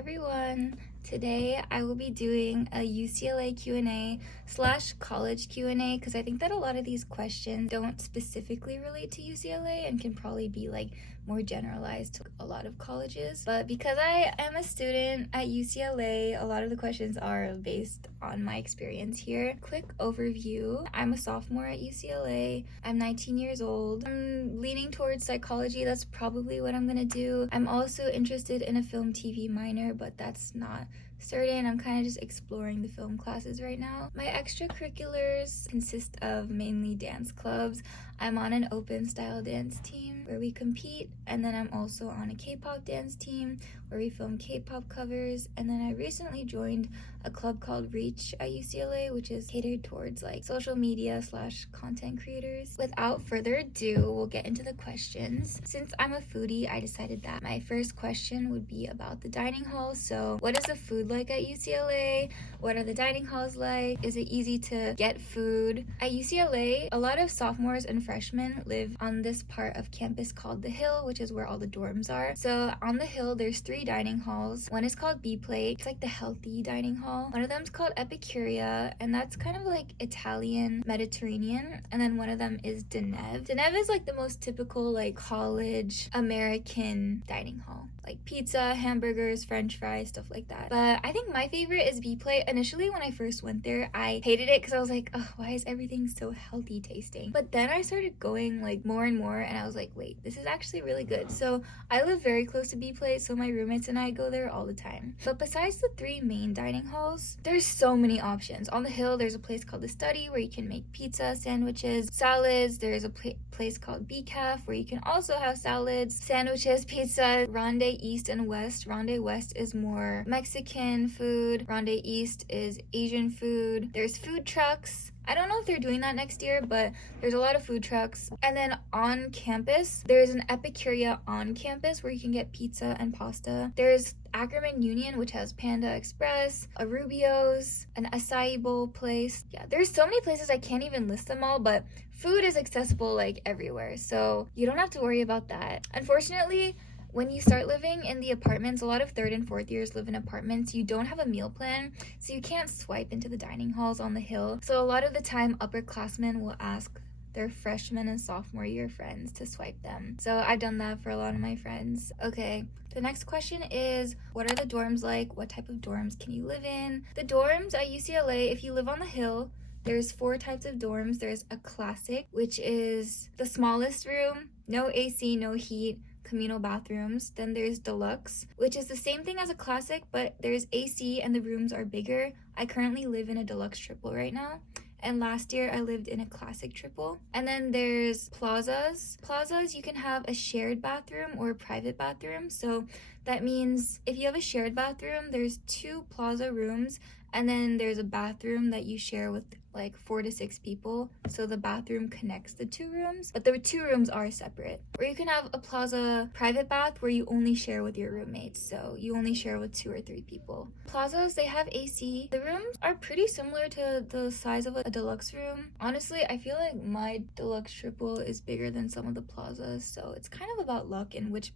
everyone! Today I will be doing a UCLA Q&A / college Q&A because I think that a lot of these questions don't specifically relate to UCLA and can probably be like more generalized to a lot of colleges. But because I am a student at UCLA, a lot of the questions are based on my experience here. Quick overview. I'm a sophomore at UCLA. I'm 19 years old. I'm leaning towards psychology. That's probably what I'm gonna do. I'm also interested in a film TV minor, but that's not certain. I'm kind of just exploring the film classes right now. My extracurriculars consist of mainly dance clubs. I'm on an open style dance team where we compete, and then I'm also on a K-pop dance team where we film K-pop covers, and then I recently joined a club called Reach at UCLA, which is catered towards like social media / content creators. Without further ado, we'll get into the questions. Since I'm a foodie, I decided that my first question would be about the dining hall. So what is the food like at UCLA? What are the dining halls like? Is it easy to get food? At UCLA, a lot of sophomores and freshmen live on this part of campus called the Hill, which is where all the dorms are. So on the Hill, there's 3 dining halls. One is called B Plate. It's like the healthy dining hall. One of them is called Epicuria, and that's kind of like Italian Mediterranean. And then one of them is Deneve. Deneve is like the most typical like college American dining hall, like pizza, hamburgers, french fries, stuff like that. But I think my favorite is B Plate. Initially when I first went there, I hated it because I was like, oh, why is everything so healthy tasting? But then I started going like more and more, and I was like, wait, this is actually really good. So I live very close to B Plate, so my roommates and I go there all the time. But besides the 3 main dining halls, there's so many options. On the Hill, there's a place called the Study where you can make pizza, sandwiches, salads. There's a place called B-Caf where you can also have salads, sandwiches, pizza. Ronde East and West. Ronde West is more Mexican food. Ronde East is Asian food. There's food trucks. I don't know if they're doing that next year, but there's a lot of food trucks. And then on campus, there's an Epicuria on campus where you can get pizza and pasta. There's Ackerman Union, which has Panda Express, a Rubio's, an acai bowl place. Yeah, there's so many places I can't even list them all, but food is accessible like everywhere, so you don't have to worry about that. Unfortunately, when you start living in the apartments, a lot of 3rd and 4th years live in apartments, you don't have a meal plan, so you can't swipe into the dining halls on the Hill. So a lot of the time, upperclassmen will ask their freshman and sophomore year friends to swipe them. So I've done that for a lot of my friends. Okay, the next question is, what are the dorms like? What type of dorms can you live in? The dorms at UCLA, if you live on the Hill, there's 4 types of dorms. There's a classic, which is the smallest room, no AC, no heat, communal bathrooms. Then there's deluxe, which is the same thing as a classic, but there's AC and the rooms are bigger. I currently live in a deluxe triple right now, and last year I lived in a classic triple. And then there's plazas. Plazas, you can have a shared bathroom or a private bathroom. So that means if you have a shared bathroom, there's 2 plaza rooms, and then there's a bathroom that you share with like 4 to 6 people. So the bathroom connects the 2 rooms, but the 2 rooms are separate. Or you can have a plaza private bath where you only share with your roommates. So you only share with 2 or 3 people. Plazas, they have AC. The rooms are pretty similar to the size of a deluxe room. Honestly, I feel like my deluxe triple is bigger than some of the plazas. So it's kind of about luck in which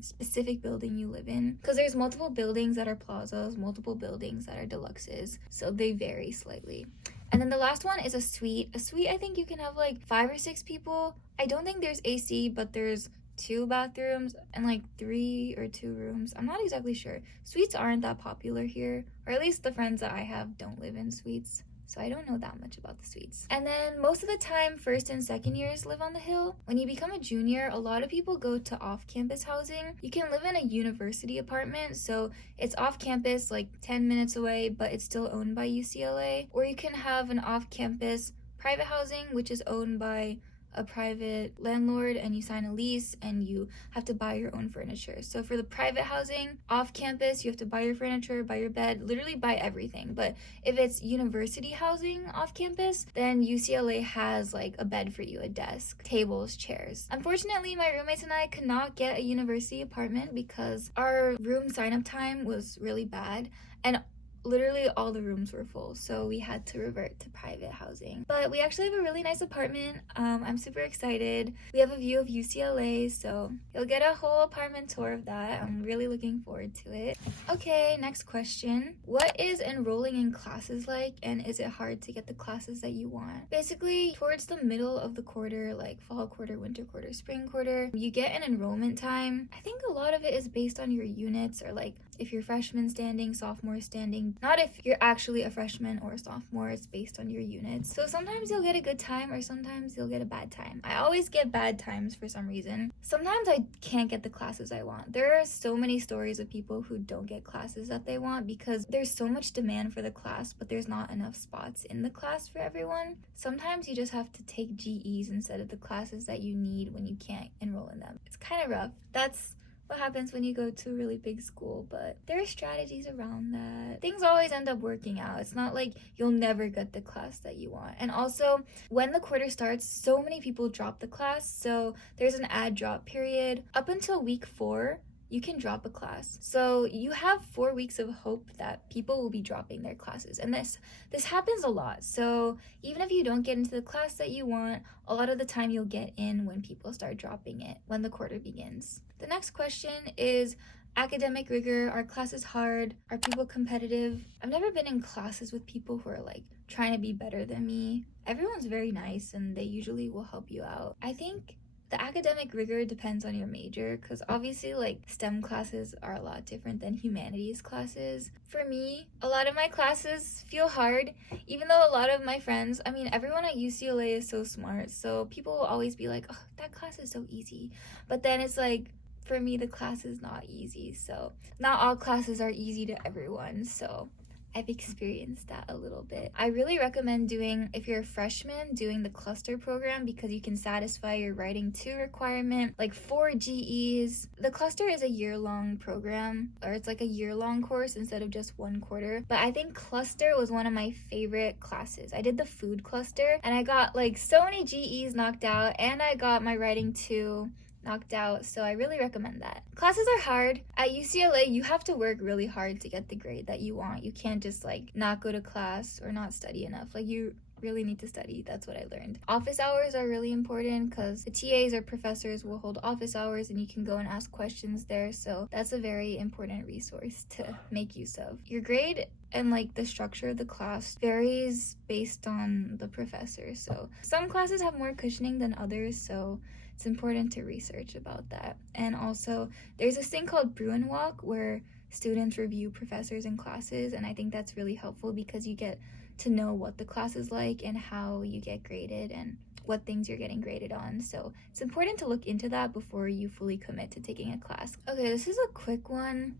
specific building you live in. Because there's multiple buildings that are plazas, multiple buildings that are deluxes. So they vary slightly. And then the last one is a suite. A suite, I think you can have like 5 or 6 people. I don't think there's AC, but there's 2 bathrooms and like 3 or 2 rooms. I'm not exactly sure. Suites aren't that popular here, or at least the friends that I have don't live in suites. So I don't know that much about the suites. And then most of the time, 1st and 2nd years live on the Hill. When you become a junior, a lot of people go to off-campus housing. You can live in a university apartment, so it's off-campus, like 10 minutes away, but it's still owned by UCLA. Or you can have an off-campus private housing, which is owned by a private landlord, and you sign a lease and you have to buy your own furniture. So for the private housing off campus, you have to buy your furniture, buy your bed, literally buy everything. But if it's university housing off campus, then UCLA has like a bed for you, a desk, tables, chairs. Unfortunately, my roommates and I could not get a university apartment because our room sign up time was really bad, and literally all the rooms were full, so we had to revert to private housing. But we actually have a really nice apartment. I'm super excited. We have a view of UCLA, so you'll get a whole apartment tour of that. I'm really looking forward to it. Okay, next question. What is enrolling in classes like, and is it hard to get the classes that you want? Basically, towards the middle of the quarter, like fall quarter, winter quarter, spring quarter, you get an enrollment time. I think a lot of it is based on your units, or like if you're freshman standing, sophomore standing. Not if you're actually a freshman or a sophomore, it's based on your units. So sometimes you'll get a good time or sometimes you'll get a bad time. I always get bad times for some reason. Sometimes I can't get the classes I want. There are so many stories of people who don't get classes that they want because there's so much demand for the class, but there's not enough spots in the class for everyone. Sometimes you just have to take GEs instead of the classes that you need when you can't enroll in them. It's kind of rough. That's what happens when you go to a really big school, but there are strategies around that. Things always end up working out. It's not like you'll never get the class that you want. And also, when the quarter starts, so many people drop the class, so there's an add drop period. Up until week 4, you can drop a class. So you have 4 weeks of hope that people will be dropping their classes. And this happens a lot. So even if you don't get into the class that you want, a lot of the time you'll get in when people start dropping it, when the quarter begins. The next question is academic rigor. Are classes hard? Are people competitive? I've never been in classes with people who are like trying to be better than me. Everyone's very nice and they usually will help you out. I think the academic rigor depends on your major, because obviously like STEM classes are a lot different than humanities classes. For me, a lot of my classes feel hard, even though a lot of my friends, everyone at UCLA is so smart, so people will always be like, oh, that class is so easy. But then it's like, for me, the class is not easy, so not all classes are easy to everyone, so I've experienced that a little bit. I really recommend if you're a freshman, doing the cluster program because you can satisfy your writing 2 requirement, like 4 GEs. The cluster is a year-long program, or it's like a year-long course instead of just 1 quarter. But I think cluster was one of my favorite classes. I did the food cluster and I got like so many GEs knocked out, and I got my writing 2 knocked out, so I really recommend that. Classes are hard. At UCLA, you have to work really hard to get the grade that you want. You can't just like not go to class or not study enough. Like, you really need to study. That's what I learned. Office hours are really important because the TAs or professors will hold office hours and you can go and ask questions there, so that's a very important resource to make use of. Your grade and like the structure of the class varies based on the professor, so some classes have more cushioning than others, so it's important to research about that. And also, there's this thing called Bruin Walk where students review professors and classes, and I think that's really helpful because you get to know what the class is like and how you get graded and what things you're getting graded on. So it's important to look into that before you fully commit to taking a class. Okay, this is a quick one.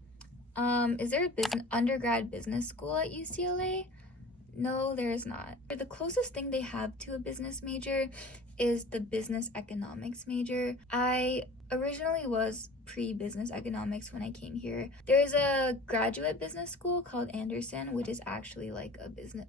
Is there an undergrad business school at UCLA? No, there is not. The closest thing they have to a business major is the business economics major. I originally was pre-business economics when I came here. There's a graduate business school called Anderson, which is actually like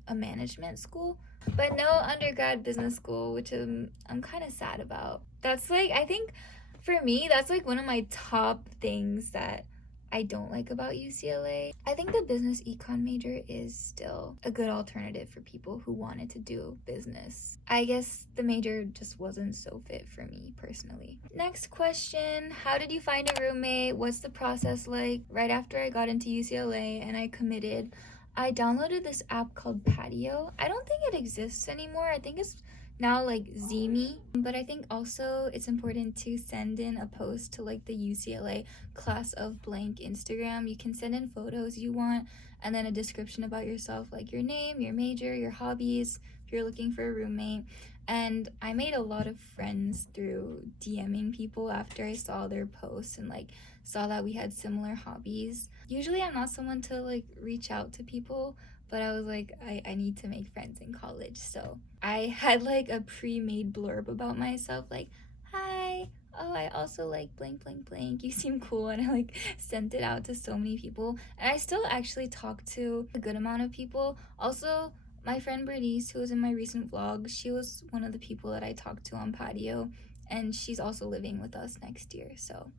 a management school, but no undergrad business school, which I'm kind of sad about. That's like, I think for me, that's like one of my top things that I don't like about UCLA. I think the business econ major is still a good alternative for people who wanted to do business. I guess the major just wasn't so fit for me personally. Next question, how did you find a roommate? What's the process like? Right after I got into UCLA and I committed, I downloaded this app called Patio. I don't think it exists anymore. I think it's now like Zeme, but I think also it's important to send in a post to like the UCLA class of blank Instagram. You can send in photos you want and then a description about yourself, like your name, your major, your hobbies, if you're looking for a roommate. And I made a lot of friends through DMing people after I saw their posts and like saw that we had similar hobbies. Usually I'm not someone to like reach out to people, but I was like, I need to make friends in college. So I had like a pre-made blurb about myself, like, hi, oh, I also like blank, blank, blank. You seem cool. And I like sent it out to so many people. And I still actually talk to a good amount of people. Also, my friend Bernice, who was in my recent vlog, she was one of the people that I talked to on Patio. And she's also living with us next year. So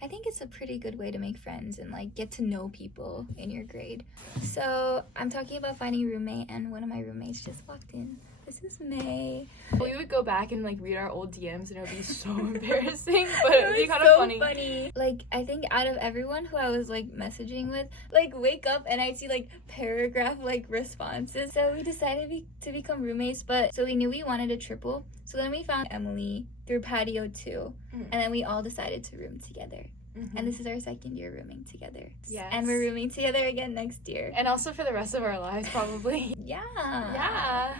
I think it's a pretty good way to make friends and like get to know people in your grade. So I'm talking about finding a roommate, and one of my roommates just walked in. This is May. We would go back and like read our old DMs and it would be so embarrassing, but it would be kind of funny. Like, I think out of everyone who I was like messaging with, like wake up and I'd see like paragraph like responses. So we decided to become roommates, but so we knew we wanted a triple. So then we found Emily through Patio 2, and then we all decided to room together. And this is our second year rooming together. Yes. And we're rooming together again next year. And also for the rest of our lives, probably. Yeah.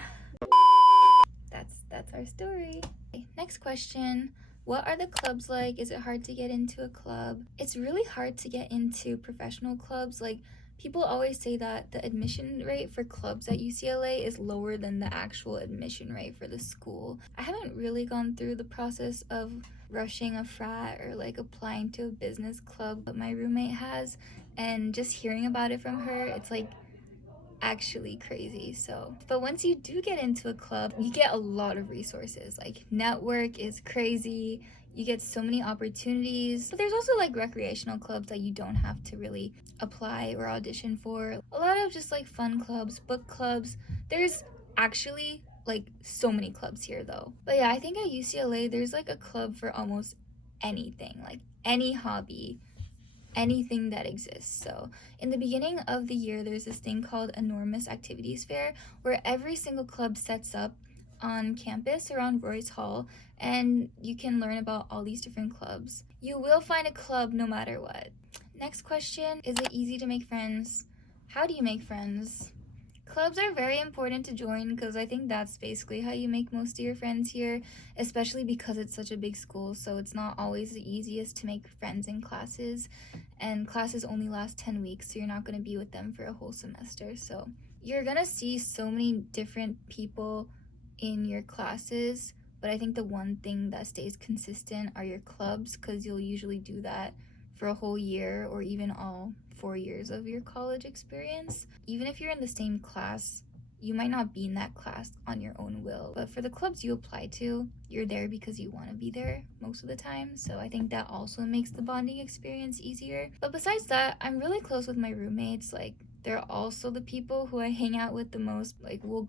That's our story. Okay, next question. What are the clubs like? Is it hard to get into a club? It's really hard to get into professional clubs. Like, people always say that the admission rate for clubs at UCLA is lower than the actual admission rate for the school. I haven't really gone through the process of rushing a frat or like applying to a business club, but my roommate has, and just hearing about it from her, it's like actually crazy. So, but once you do get into a club, you get a lot of resources. Like, network is crazy. You get so many opportunities. But there's also like recreational clubs that you don't have to really apply or audition for. A lot of just like fun clubs, book clubs. There's actually like so many clubs here though. But yeah, I think at UCLA there's like a club for almost anything, like any hobby, anything that exists. So in the beginning of the year, there's this thing called Enormous Activities Fair, where every single club sets up on campus around Royce Hall, and you can learn about all these different clubs. You will find a club no matter what. Next question, is it easy to make friends? How do you make friends? Clubs are very important to join because I think that's basically how you make most of your friends here, especially because it's such a big school, so it's not always the easiest to make friends in classes, and classes only last 10 weeks, so you're not going to be with them for a whole semester. So you're going to see so many different people in your classes, but I think the one thing that stays consistent are your clubs, because you'll usually do that for a whole year or even all 4 years of your college experience. Even if you're in the same class, you might not be in that class on your own will, but for the clubs you apply to, you're there because you want to be there most of the time. So I think that also makes the bonding experience easier. But besides that, I'm really close with my roommates. Like, they're also the people who I hang out with the most. Like, we'll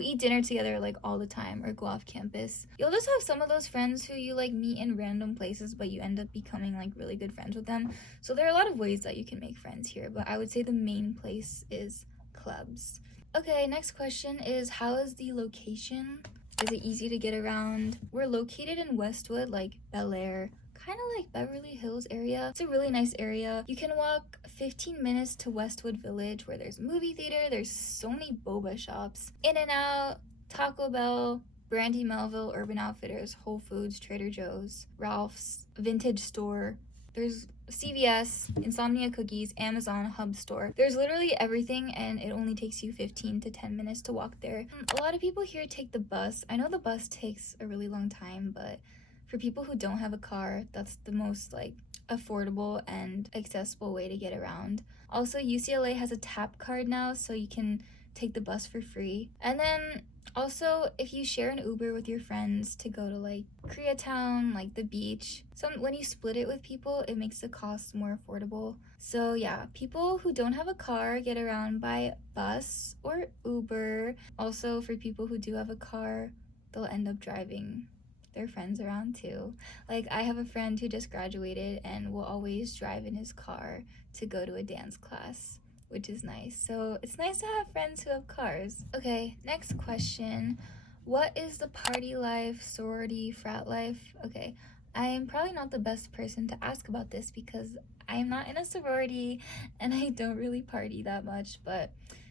eat dinner together like all the time or go off campus. You'll just have some of those friends who you like meet in random places, but you end up becoming like really good friends with them. So there are a lot of ways that you can make friends here, but I would say the main place is clubs. Okay, next question is, how is the location? Is it easy to get around? We're located in Westwood, like Bel Air, kind of like Beverly Hills area. It's a really nice area. You can walk 15 minutes to Westwood Village, where there's a movie theater, there's so many boba shops, In-N-Out, Taco Bell, Brandy Melville, Urban Outfitters, Whole Foods, Trader Joe's, Ralph's, Vintage Store, there's CVS, Insomnia Cookies, Amazon, Hub Store. There's literally everything, and it only takes you 15 to 10 minutes to walk there. A lot of people here take the bus. I know the bus takes a really long time, but for people who don't have a car, that's the most like affordable and accessible way to get around. Also, UCLA has a tap card now, so you can take the bus for free. And then also, if you share an Uber with your friends to go to like Koreatown, like the beach, when you split it with people, it makes the cost more affordable. So yeah, people who don't have a car get around by bus or Uber. Also, for people who do have a car, they'll end up driving their friends around too. Like, I have a friend who just graduated and will always drive in his car to go to a dance class, which is nice. So it's nice to have friends who have cars. Okay, next question. What is the party life, sorority, frat life? Okay, I am probably not the best person to ask about this because I am not in a sorority and I don't really party that much, but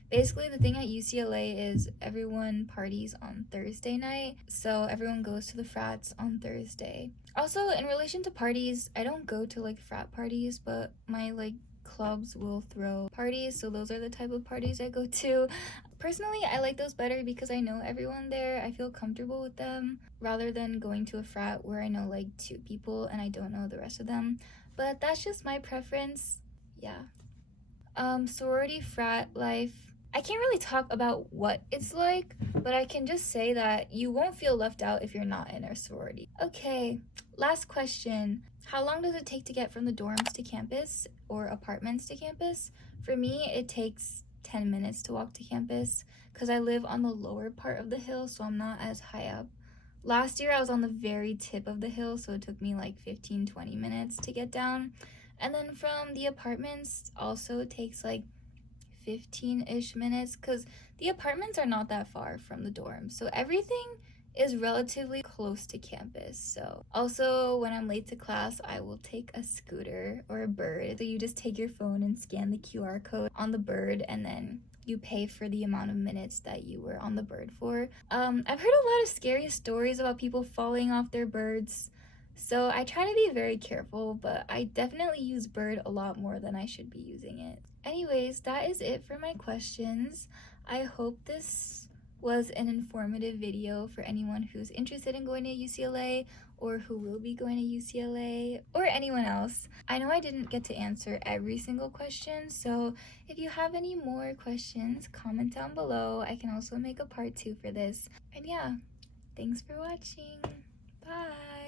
basically the thing at UCLA is everyone parties on Thursday night, so everyone goes to the frats on Thursday. Also, in relation to parties, I don't go to like frat parties, but my like clubs will throw parties, so those are the type of parties I go to. Personally, I like those better because I know everyone there. I feel comfortable with them rather than going to a frat where I know like 2 people and I don't know the rest of them. But that's just my preference. Yeah. Sorority frat life, I can't really talk about what it's like, but I can just say that you won't feel left out if you're not in a sorority. Okay, last question. How long does it take to get from the dorms to campus or apartments to campus? For me, it takes 10 minutes to walk to campus because I live on the lower part of the hill, so I'm not as high up. Last year, I was on the very tip of the hill, so it took me like 15-20 minutes to get down. And then from the apartments, also takes like 15-ish minutes because the apartments are not that far from the dorms. So everything is relatively close to campus. So also when I'm late to class, I will take a scooter or a bird. So you just take your phone and scan the QR code on the bird, and then you pay for the amount of minutes that you were on the bird for. I've heard a lot of scary stories about people falling off their birds. So I try to be very careful, but I definitely use bird a lot more than I should be using it. Anyways, that is it for my questions. I hope this was an informative video for anyone who's interested in going to UCLA or who will be going to UCLA or anyone else. I know I didn't get to answer every single question, so if you have any more questions, comment down below. I can also make a part 2 for this. And yeah, thanks for watching. Bye!